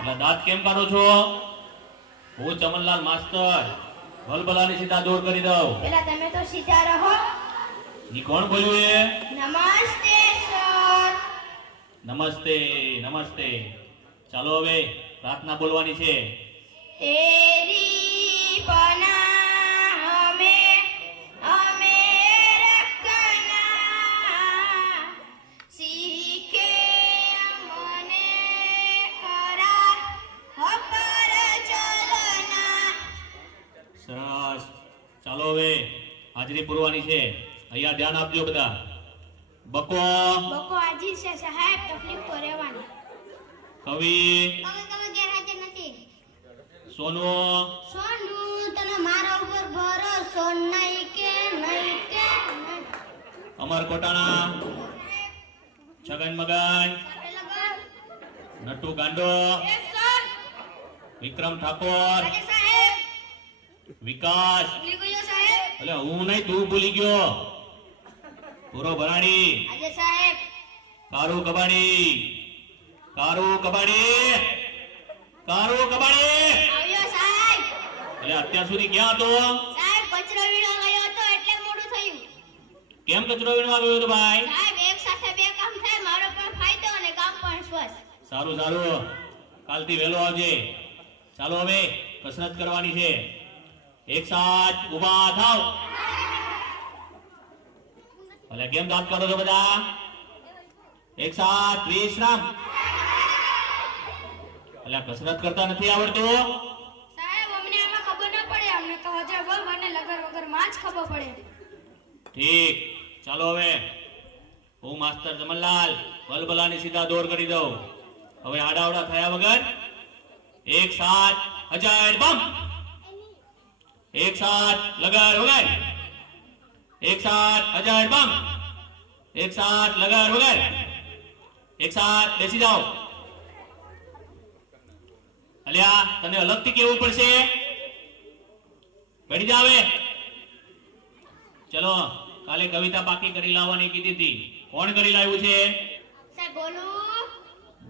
એટલે દાંત કેમ કાઢો છો? હું ચમનલાલ માસ્તર ભલભલાની સીધા દૂર કરી દઉં. પેલા તમે તો સીધા રહો. ઈ કોણ બોલ્યું એ? નમસ્તે સર. નમસ્તે નમસ્તે. ચાલો હવે પ્રાર્થના બોલવાની છે. તેરી પના અમે રખના શીખે મને કરા હપર ચલના. સરસ. ચાલો હવે હાજરી પૂરવાની છે. અહીંયા ધ્યાન આપજો બધા. બકો બકો આજી છે સાહેબ, તકલીફ તો રહેવાની. કવિ કવિ ગેરહાજર નથી. સોનુ સોનું તને મારા ઉપર ભરોસો નહીં કે નહીં. અમર કોટાણા છગન મગન નટુ ગાંડો વિક્રમ ઠાકોર સાહેબ વિકાસ. ભૂલી ગયો સાહેબ. એટલે હું નહીં, તું ભૂલી ગયો. પૂરો ભરાણી આજે સાહેબ કારુ કબાડી કારુ કબાડી કારુ કબાડી. આવ્યો સાહેબ. એટલે અત્યાર સુધી ક્યાં હતો? સાહેબ કચરો વીણવા ગયો હતો એટલે મોડું થયું. કેમ કચરો વીણવા ગયો હતો ભાઈ? સાહેબ એક સાથે બે કામ થાય, મારો પણ ફાયદો અને કામ પણ સ્વસ્થ. સારું સારું, કાલથી વહેલો આવજે. ચાલો હવે કસરત કરવાની છે. એક સાથ ઊભા થાવ. ભલે કેમ દાંત કાઢો છો બધા? એક સાથ વિશ્રામ. એટલે કસરત કરતા નથી આવડતું? સાહેબ અમને આમાં ખબર ન પડે, અમને તો હજાર બળ અને લગર વગર માં જ ખબર પડે. ઠીક. ચાલો હવે હું માસ્ટર જમનલાલ ભલભલાની સીધા દોર કરી દઉં. હવે આડાવડા થયા વગર એક સાથ હજાર બમ. એક સાથ લગાર વગર. એક સાથ હજાર બમ. એક સાથ લગાર વગર. એક સાથ બેસી જાઓ. અલ્યા તને અલગથી કેવું પડશે. બેઠી જાવ. ચલો કાલે કવિતા પાકી કરી લાવવાની કીધી હતી. કોણ કરી લાવ્યું છે? સાહેબ બોલું.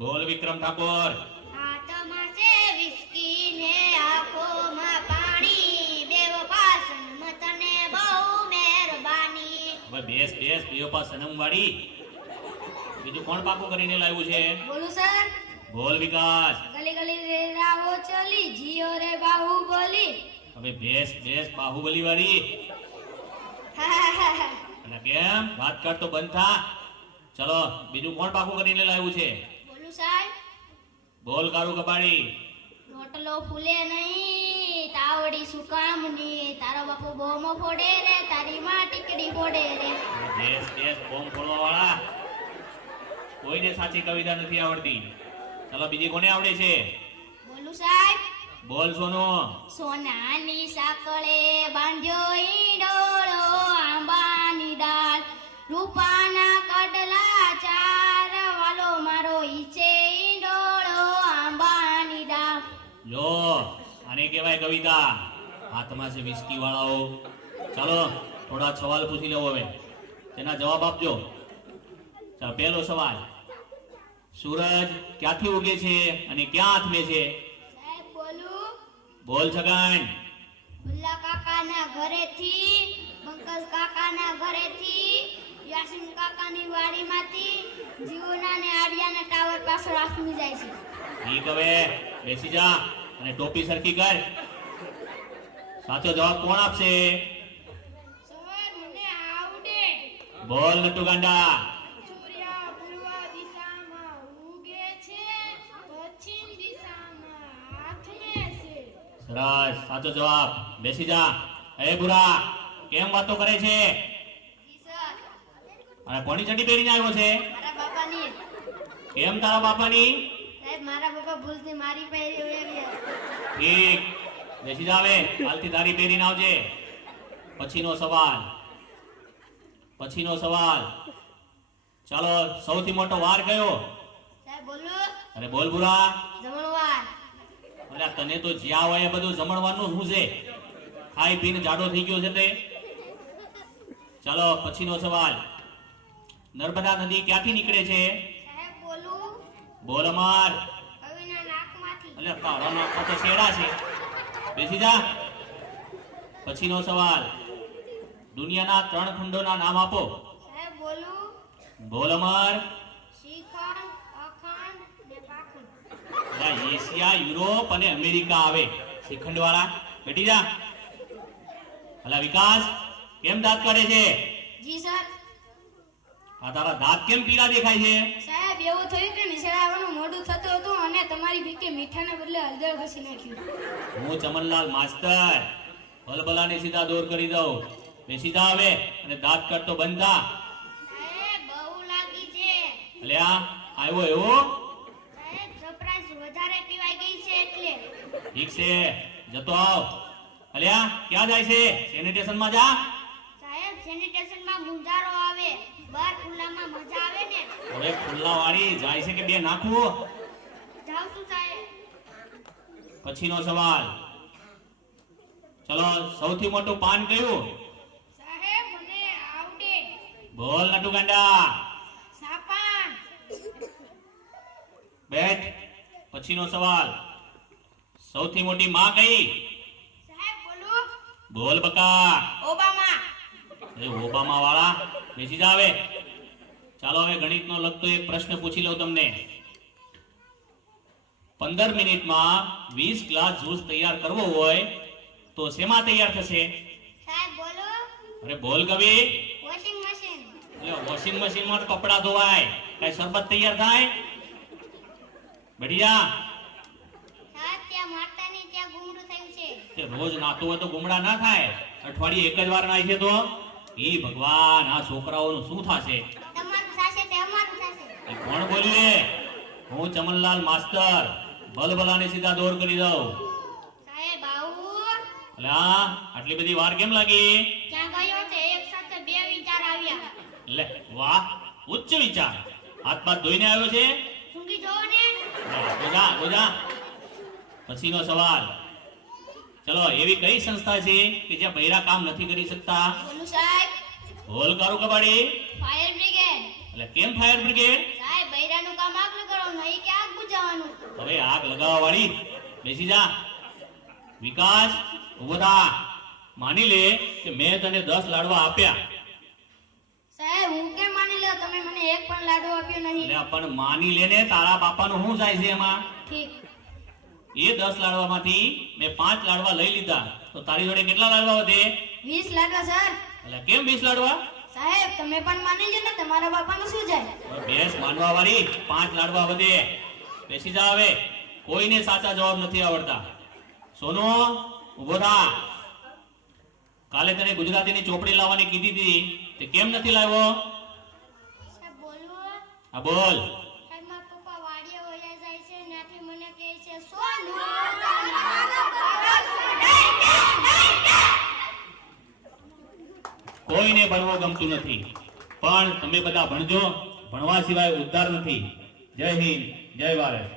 બોલ વિક્રમ ઠાકોર. હાથમાં છે વિસ્કી ને આંખોમાં પાણી, બેવ પાસન તને બહુ મહેરબાની. હવે બેસ બેસ બેવપા સનમ વાળી. બીજું કોણ પાકું કરીને લાવ્યું છે? બોલું સર. બોલ વિકાસ. ગલી ગલી રે રાહો ચલી, જીઓ રે બાહુબલી. હવે બેસ બેસ બાહુબલી વાળી. અને કેમ વાત કર તો બંધ થા. ચલો બીજું કોણ પાકું કરીને લાવ્યું છે? બોલું સાહેબ. બોલ કારુ કબાડી. રોટલો ફૂલે નહીં, તાવડી શું કામની, તારો બાપુ બોમો ફોડે રે, તારી માં ટીકડી ફોડે રે. બેસ બેસ બોમ્બ ફોડવા વાળા. કોઈને સાચી કવિતા નથી આવડતી. ચલો બીજી કોને આવડે છે? બોલું સાહેબ. બોલ સોનુ. સોનાની સાંકળે બાંધ્યો ઈંડોળો, આંબાની ડાળ, રૂપાના કડલા ચાર, વાલો મારો ઈચે ઈંડોળો, આંબાની ડાળ. જો આને કહેવાય કવિતા. હાથમાં છે વિસ્કી વાળાઓ. ચાલો થોડા સવાલ પૂછી લઉં હવે, તેના જવાબ આપજો. ચાલો પહેલો સવાલ. સૂરજ ક્યાંથી ઉગે છે અને ક્યાં આથમે છે? સાહેબ બોલું. બોલ છગન. ભુલ્લા કાકાના ઘરેથી, પંકજ કાકાના ઘરેથી, યાસીન કાકાની વાડીમાંથી, જીવના ને આડિયાના ટાવર પાછળ આથમી જાય છે. ઠીક, હવે બેસી જા અને ટોપી સરખી કર. સાચો જવાબ કોણ આપશે? સર મને આવડે. બોલ નટુ ગાંડા. સૂર્ય પૂર્વ દિશામાં ઉગે છે, પશ્ચિમ દિશામાં આથમે છે. સરસ, સાચો જવાબ. બેસી જા. એ બુરા કેમ વાતો કરે છે? જી સર. અને કોની ચડ્ડી પહેરીને આવ્યો છે? મારા બાપાની. કેમ તારા બાપાની? સાહેબ મારા બાપા ભૂલથી મારી પહેરી ઉડેલી. ઠીક, બેસી જાવે. કાલથી તારી પહેરીને આવજે. પછીનો સવાલ. પછીનો સવાલ. ચાલો સૌથી મોટો વાર કયો? સાહેબ બોલું. અરે બોલ બુરા. જમણવાર. એટલે તને તો જ્યાં હોય એ બધું જમણવાનું શું છે? ખાઈ પીને જાડો થઈ ગયો છે તે. ચાલો પછીનો સવાલ. નર્મદા નદી ક્યાંથી નીકળે છે? સાહેબ બોલું. બોલ અમાર. કવિના નાકમાંથી એટલે તારો નાખો તો શેડા છે. બેસી જા. પછીનો સવાલ, દુનિયાના 3 ખંડોના નામ આપો. સાહેબ બોલું. બોલ અમર. શ્રીખંડ, અખંડ ને પાખંડ. એટલે એશિયા, યુરોપ અને અમેરિકા આવે શ્રીખંડ વાળા. બેઠી જા. અલા વિકાસ, કેમ દાંત કાઢે છે? જી સર. આ તારા દાંત કેમ પીળા દેખાય છે? સાહેબ એવું થયું કે નિશાળાવાનું મોઢું થતું હતું અને તમારી ભીકે મીઠાને બદલે હળદર ઘસી નાખ્યું. હું ચમનલાલ માસ્તર ભલભલાને સીધા દૂર કરી દઉં. બેસી જા હવે અને દાંત કાઢતો બંધ થા. સાહેબ બહુ લાગી છે. અલ્યા આવ્યો એવો? સાહેબ સરપ્રાઈઝ વધારે પીવાઈ ગઈ છે એટલે. ઠીક છે, જતો આવ. અલ્યા ક્યાં જાય છે? સેનિટેશનમાં જા. સાહેબ સેનિટેશનમાં ગુંજારો આવે, બહાર ખુલ્લામાં મજા આવે ને. હવે ખુલ્લા વાળી જાય છે કે બે નાખવું? જાઉં છું સાહેબ. પછીનો સવાલ, ચલો સૌથી મોટું પાન કયું? સાહેબ મને આવડે. બોલ નટુ ગાંડા. સાપાન. બેઠ. પછીનો સવાલ, સૌથી મોટી માં કઈ? સાહેબ બોલું. બોલ બકા. ઓબામા. એ ઓબામા વાળા. બેસી જા હવે. ચાલો હવે ગણિતનો લગતો એક પ્રશ્ન પૂછી લઉં તમને. 15 મિનિટમાં 20 ગ્લાસ જ્યુસ તૈયાર કરવો હોય તો શેમાં તૈયાર થશે? સાહેબ બોલું. અરે બોલ કવિ. Washing machine. એટલે વોશિંગ મશીનમાં તો કપડા ધોવાય, કઈ શરબત તૈયાર થાય? બેઠી જા. સાહેબ ત્યાં માતાની ત્યાં ગુમડું થયું છે. તે રોજ નાતો હોય તો ગુમડા ના થાય, અઠવાડિયે એક જ વાર નાય છે તો ઈ ભગવાન, આ છોકરાઓનું શું થાશે? તમારું થશે તે અમારું થશે. એ કોણ બોલ્યું? હું ચમનલાલ માસ્તર ભલભલાને સીધા દોર કરી દઉં. સાહેબ આવું. એટલે આટલી બધી વાર કેમ લાગી? ક્યાં ગયો છે એક સાથે બે વિચાર આવ્યા. લે વાહ, ઉચ્ચ વિચાર. હાથ પાથ ધોઈને આવ્યો છે? સૂંઘી જોવો ને. ગોજા. પછીનો સવાલ, ચલો એવી કઈ સંસ્થા છે કે જ્યાં બૈરા કામ નથી કરી શકતા? બોલું સાહેબ. બોલ કારું કબાડી. Fire brigade. એટલે કેમ ફાયર બ્રિગેડ? સાહેબ બૈરાનું કામ આગ લગાડવાનું, અહીં કે આગ બુઝાવવાનું. હવે આગ લગાવવા વાળી. બેસી જા. વિકાસ ઉભો થા. માની લે કે મેં તને 10 લાડવા આપ્યા. સાહેબ હું કેમ માની લો, તમે મને એક પણ લાડુ આપ્યો નહીં. એટલે પણ માની લેને, તારા બાપાનું શું જાય છે એમાં? ઠીક. એ 10 લાડવામાંથી મેં 5 લાડવા લઈ લીધા તો તારી જોડે કેટલા લાડવા વધે? 20 લાડવા સર. એટલે કેમ 20 લાડવા? સાહેબ તમે પણ માની લો ને, તમારા બાપાનું શું જાય? બેસ માનવા વાળી, 5 લાડવા વધે. બેસી જા હવે. કોઈને સાચા જવાબ નથી આવડતા. સોનુ ઉભો થા. કાલે તને ગુજરાતીની ચોપડી લાવવાની કીધી હતી, તે કેમ નથી લાવ્યો? સાહેબ બોલું. હા બોલ. સાહેબ મારા પપ્પા વાડીએ વયા જાય છે, ત્યાંથી મને કહે છે સોનુ. કોઈને ભણવું ગમતું નથી, પણ તમે બધા ભણજો. ભણવા સિવાય ઉદ્ધાર નથી. જય હિન્દ, જય ભારત.